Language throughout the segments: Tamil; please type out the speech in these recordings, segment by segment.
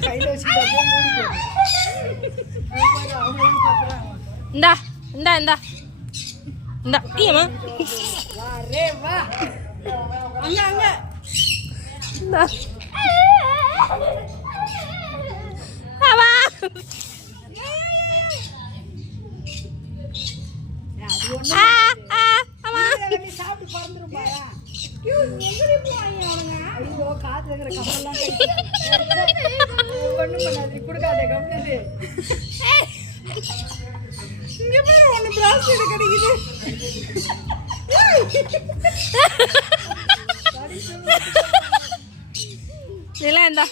கையில வச்சுட்டு இந்தா இந்தா இந்தா இந்தா ஏமா ரே வா அங்க அங்க இந்தா அவா சாப்பிட்டு பறந்துருப்பா எங்கடி போவாங்க அவனுங்க ஐயோ காத்துல இருக்கிற கப்பல்லாம் ஒண்ணும் பண்ணாது கொடுக்காத கம்பெனி இங்க பாரு ஒண்ணு பிராஸ்லெட் கிடைக்குது இதெல்லாம் இந்தா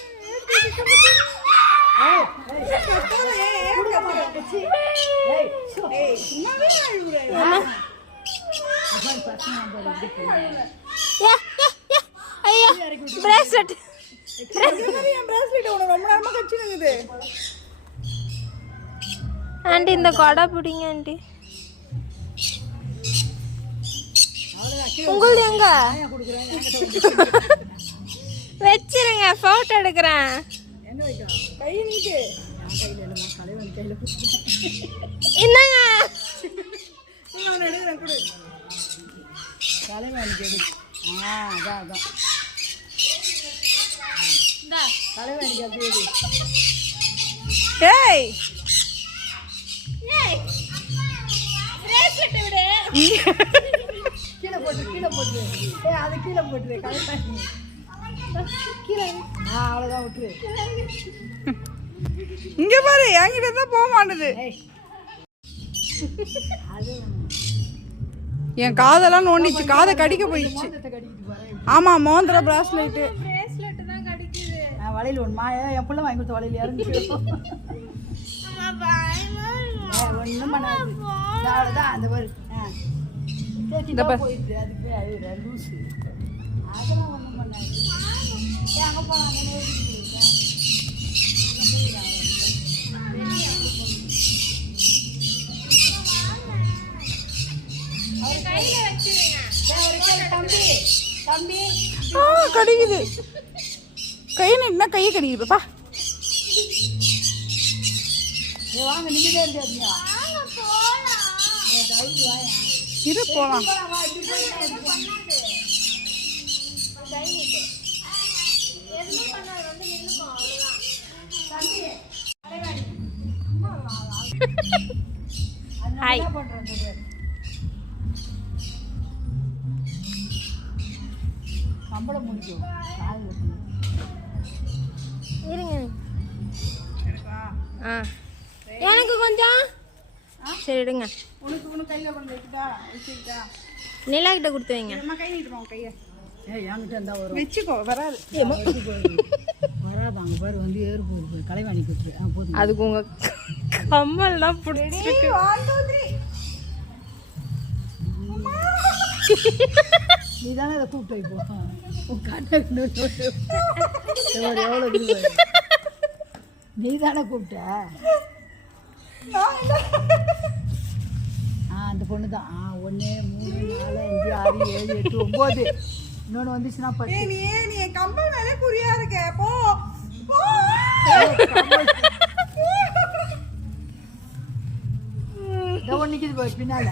ஐயோ பிரேஸ்லெட் ரொம்ப நேரமா கட்சினுங்குது ஆண்டி இந்த கொடை பிடிங்க ஆண்டி உங்களுக்கு எங்க வச்சிருங்க போட்டோ எடுக்கிறேன் கை நீட்டு என்னங்க தலைவாணிக்கு அதான் அதான் தலைவாணிக்கு அப்படியே ஏய் கீழே போட்டு அது கீழே போட்டுரு தலைவாணி கீழே அவ்வளோதான் விட்டுரு இங்க பாரு என்கிட்ட தான் போக மாட்டேது என் காதெல்லாம் நோண்டிச்சு காதை கடிக்க போயிடுச்சு ஆமா மோந்திர பிராஸ்லெட்டு வளையல் ஒன்றுமா என் பிள்ளை வாங்கி கொடுத்த வளையல் இறங்கிச்சு ஒன்றும் பண்ணாது அவ்வளோதான் அந்த ஒரு போயிடுச்சு அதுக்கு லூஸு அதெல்லாம் ஒன்றும் பண்ணாது அங்கே போனாங்க கடிக்குது கையை நின்னா கையை கடிக்குதுப்பா வாங்க நீங்க இருக்காதீங்க இரு போலாம் ஹாய் சம்பளம் முடிக்கும் இருங்க எனக்கு கொஞ்சம் சரி எடுங்க உனக்கு கையில் கொண்டு வச்சுக்கிட்டா நிலா கிட்ட கொடுத்து வைங்க கை நீட்டுவோம் கையை என்கிட்ட இருந்தா வரும் வச்சுக்கோ வராது வராது அங்கே பாரு வந்து ஏறு போகுது கலைவாணி கொடுத்துரு போதும் அதுக்கு உங்க கம்மல்லாம் பிடிச்சிருக்கு நீ தானே அதை கூப்பிட்டு வைப்போ உன் கண்ணு எவ்வளோ நீ தானே கூப்பிட்ட அந்த பொண்ணு தான் 1 3 4 5 6 7 8 9 இன்னொன்று வந்துச்சுன்னா 10 நீ என் கம்பல் மேலே குறியா இருக்க போ நிற்கிது போய் பின்னால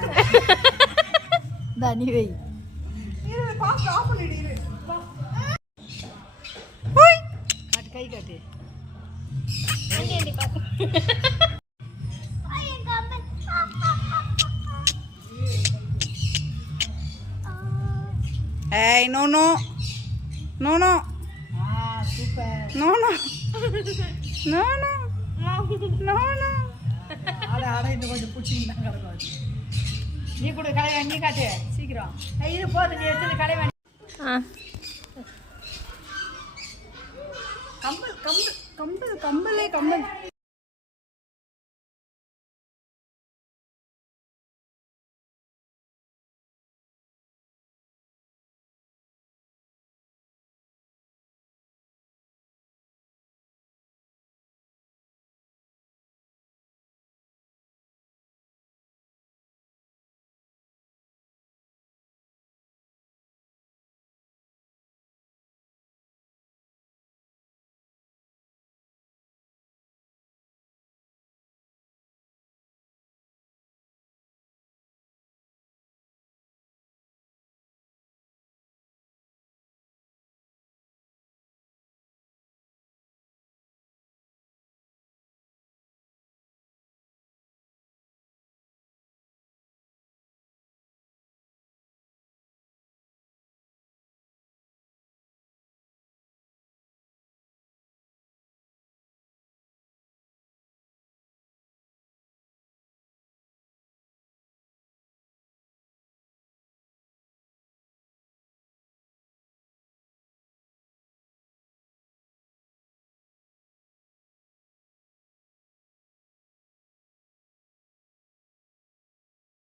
இந்த நீ வை காட்டு கை காட்டு ஏய் no no no no super no no no no no no ஆட இன்னும் கொஞ்சம் பிடிச்சிங்கன்னா கிடக்கும் நீ கூட கலைவாணி நீ காட்டு சீக்கிரம் இது போதும் நீ எடுத்து கலைவாணி கம்பல் கம்பல் கம்பல் கம்பலே கம்பல்